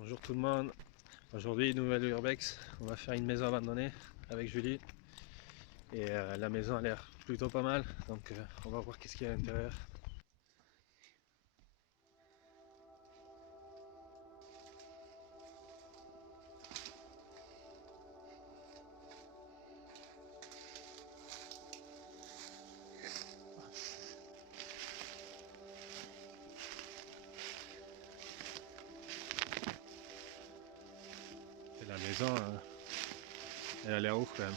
Bonjour tout le monde, aujourd'hui nouvelle urbex, on va faire une maison abandonnée avec Julie et la maison a l'air plutôt pas mal, donc on va voir qu'est-ce qu'il y a à l'intérieur. Et la maison, elle a l'air ouf quand même.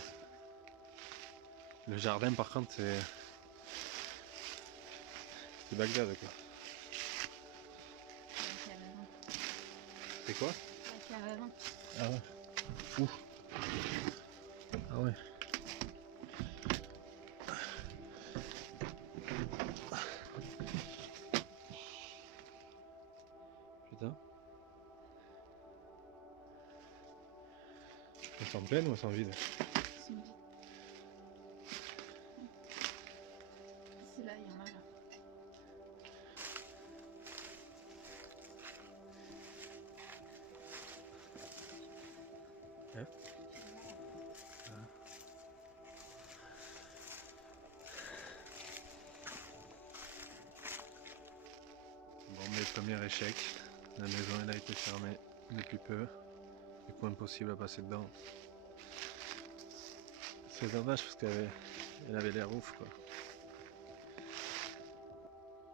Le jardin par contre c'est Bagdad quoi. C'est quoi? La cave à vin. Ah ouais. Ouf. Ah ouais. Putain. Elles sont pleines ou elles sont vides? C'est là, il y en a là. Hein? Bon, mes premiers échecs. La maison elle a été fermée depuis peu. Du coup impossible à passer dedans. C'est dommage parce qu'elle avait l'air ouf quoi.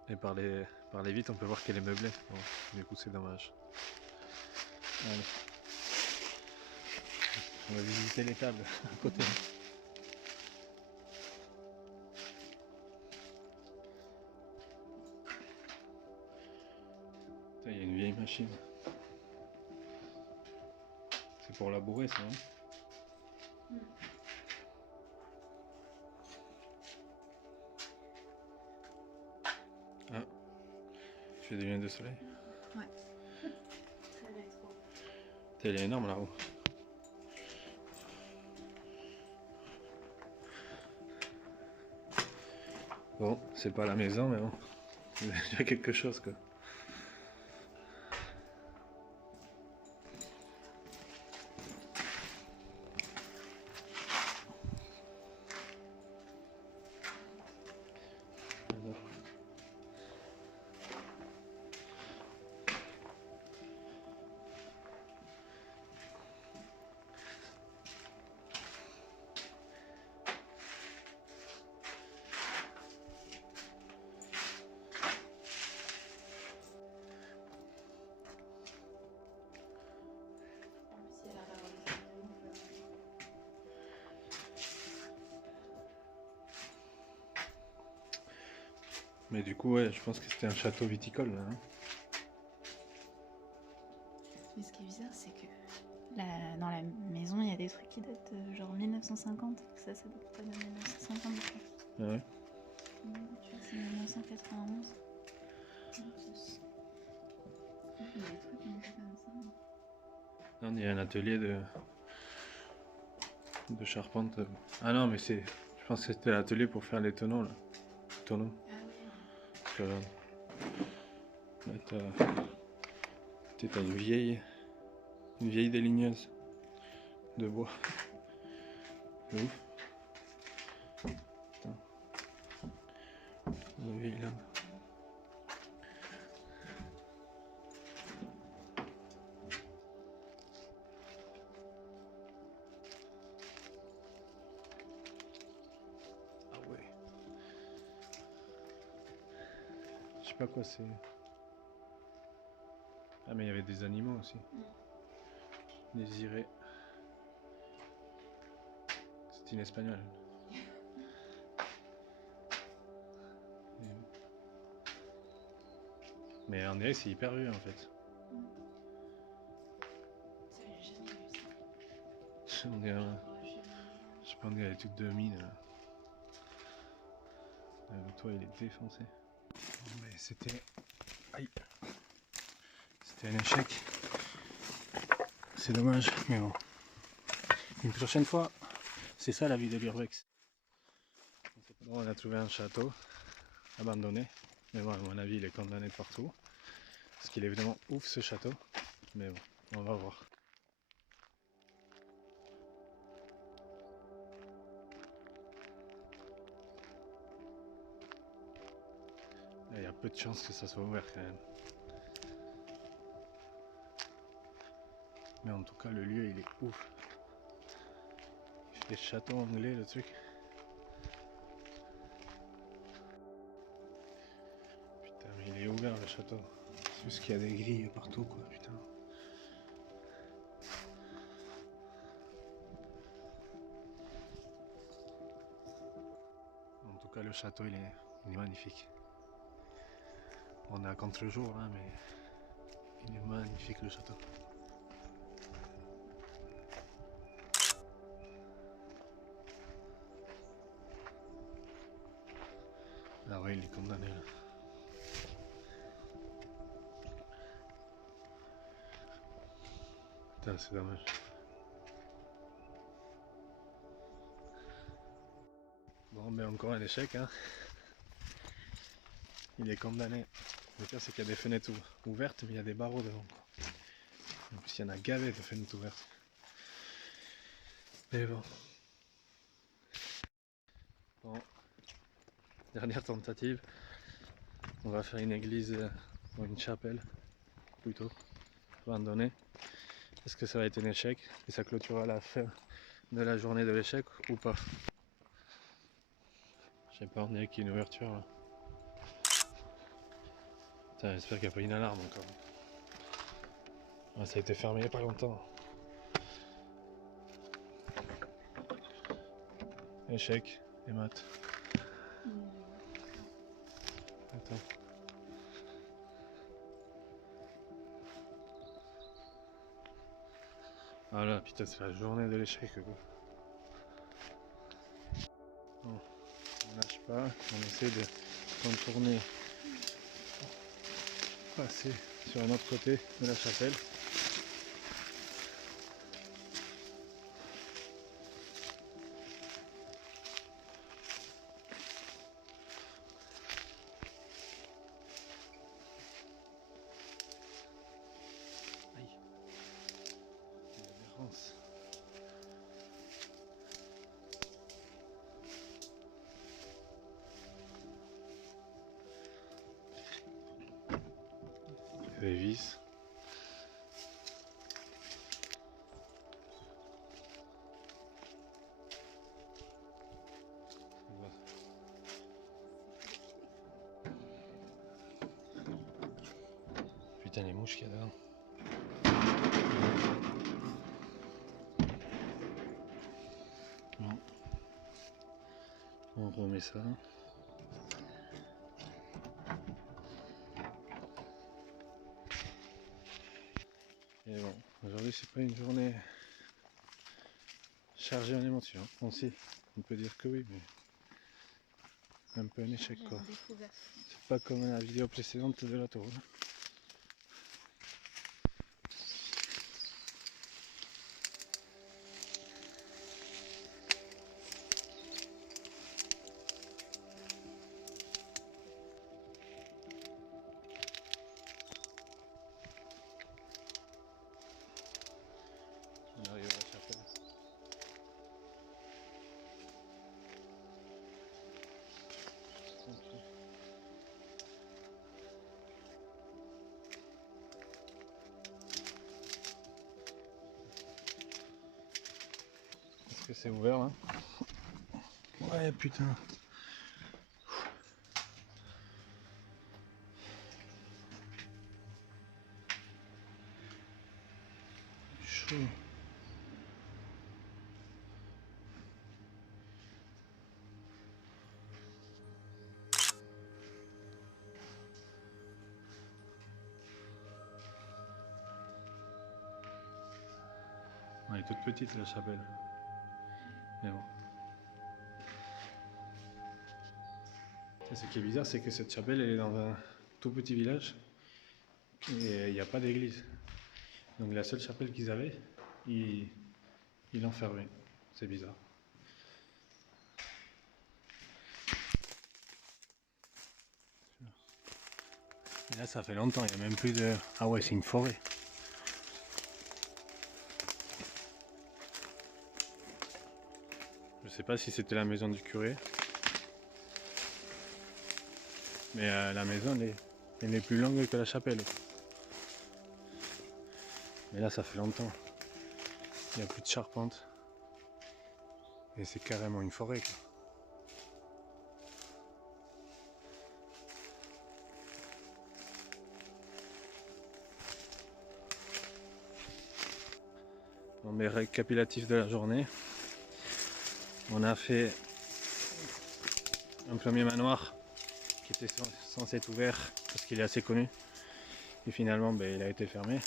Et par les vitres on peut voir qu'elle est meublée. Bon, du coup c'est dommage. Allez. On va visiter les tables à côté. Il y a une vieille machine. C'est pour labourer ça, hein? Ah, tu fais des lunettes de soleil? Ouais. Très rétro. Elle est énorme là-haut. Bon, c'est pas la maison, mais bon, il y a quelque chose quoi. Mais du coup, ouais, je pense que c'était un château viticole là. Hein. Mais ce qui est bizarre, c'est que dans la maison, il y a des trucs qui datent de genre 1950. Ça date pas de 1950, je crois. Ah ouais. Tu vois, c'est 1991. Il y a des trucs un peu comme ça. Là, il y a un atelier de charpente. Ah non, mais c'est. Je pense que c'était l'atelier pour faire les tonneaux là. Tonneaux. Ah ouais. Parce que là, t'as une vieille déligneuse de bois. C'est ouf. Putain. Une vieille lame. Ah ouais. Je sais pas quoi c'est. Ah mais il y avait des animaux aussi. Désiré. C'est une espagnole. Mais on dirait que c'est hyper vieux en fait. Ça, j'ai jamais vu ça. On dirait, je pense qu'elle est toute de mine là. Le toit il est défoncé. Bon, mais c'était. Aïe. C'était un échec. C'est dommage, mais bon. Une prochaine fois, c'est ça la vie de l'urbex. Bon, on a trouvé un château abandonné. Mais bon, à mon avis, il est condamné partout. Parce qu'il est vraiment ouf ce château. Mais bon. On va voir. Il y a peu de chances que ça soit ouvert quand même. Mais en tout cas le lieu il est ouf. Il fait château anglais le truc. Putain mais il est ouvert le château. C'est juste qu'il y a des grilles partout quoi, putain. En tout cas le château il est magnifique. On est à contre-jour là mais il est magnifique le château. Ah ouais il est condamné là. Putain c'est dommage. Bon mais encore un échec hein. Il est condamné. Le pire c'est qu'il y a des fenêtres ouvertes mais il y a des barreaux devant quoi. En plus il y en a gavé de fenêtres ouvertes. Mais bon. Bon. Dernière tentative. On va faire une église ou une chapelle plutôt abandonnée. Est-ce que ça va être un échec et ça clôturera la fin de la journée de l'échec ou pas? Je sais pas, on dirait qu'il y a une ouverture là. Putain, j'espère qu'il n'y a pas une alarme encore. Ah, ça a été fermé il n'y a pas longtemps. Échec et maths. Attends. Voilà, putain, c'est la journée de l'échec quoi. Bon, on lâche pas, on essaie de contourner, passer sur un autre côté de la chapelle. Aïe, il y a des ronces. Des vis. Putain les mouches qu'il y a dedans. Bon. On remet ça. Et bon, aujourd'hui c'est pas une journée chargée en émotions. Bon si, on peut dire que oui, mais un peu un échec quoi. C'est pas comme la vidéo précédente de la tour. On arrive à la chapelle. Okay. Est-ce que c'est ouvert là? Ouais putain. Chaud. Elle est toute petite la chapelle. Mais bon. Ce qui est bizarre, c'est que cette chapelle elle est dans un tout petit village et il n'y a pas d'église. Donc la seule chapelle qu'ils avaient, ils l'ont fermée. C'est bizarre. Et là ça fait longtemps, il n'y a même plus de... Ah ouais, c'est une forêt. Je sais pas si c'était la maison du curé. Mais la maison elle est plus longue que la chapelle. Mais là ça fait longtemps. Il n'y a plus de charpente. Et c'est carrément une forêt quoi. Dans mes récapitulatifs de la journée, on a fait un premier manoir qui était censé être ouvert parce qu'il est assez connu et finalement il a été fermé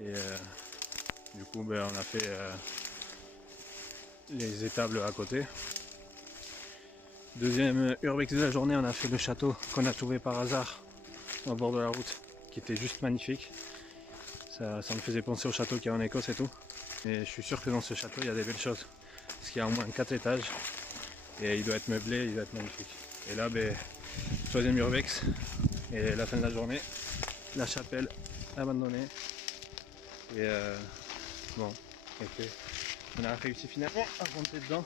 et du coup on a fait les étables à côté. Deuxième urbex de la journée, on a fait le château qu'on a trouvé par hasard au bord de la route qui était juste magnifique. Ça me faisait penser au château qu'il y a en Écosse et tout. Et je suis sûr que dans ce château il y a des belles choses. Parce qu'il y a au moins 4 étages. Et il doit être meublé, il doit être magnifique. Et là, troisième urbex. Et la fin de la journée, la chapelle abandonnée. Et bon, okay. On a réussi finalement à rentrer dedans.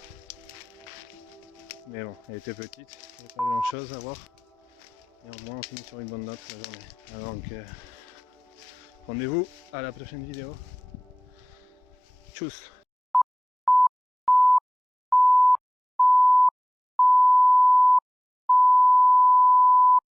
Mais bon, elle était petite, il n'y a pas grand chose à voir. Et au moins on finit sur une bonne note la journée. Alors, donc, rendez-vous à la prochaine vidéo. Tchuss!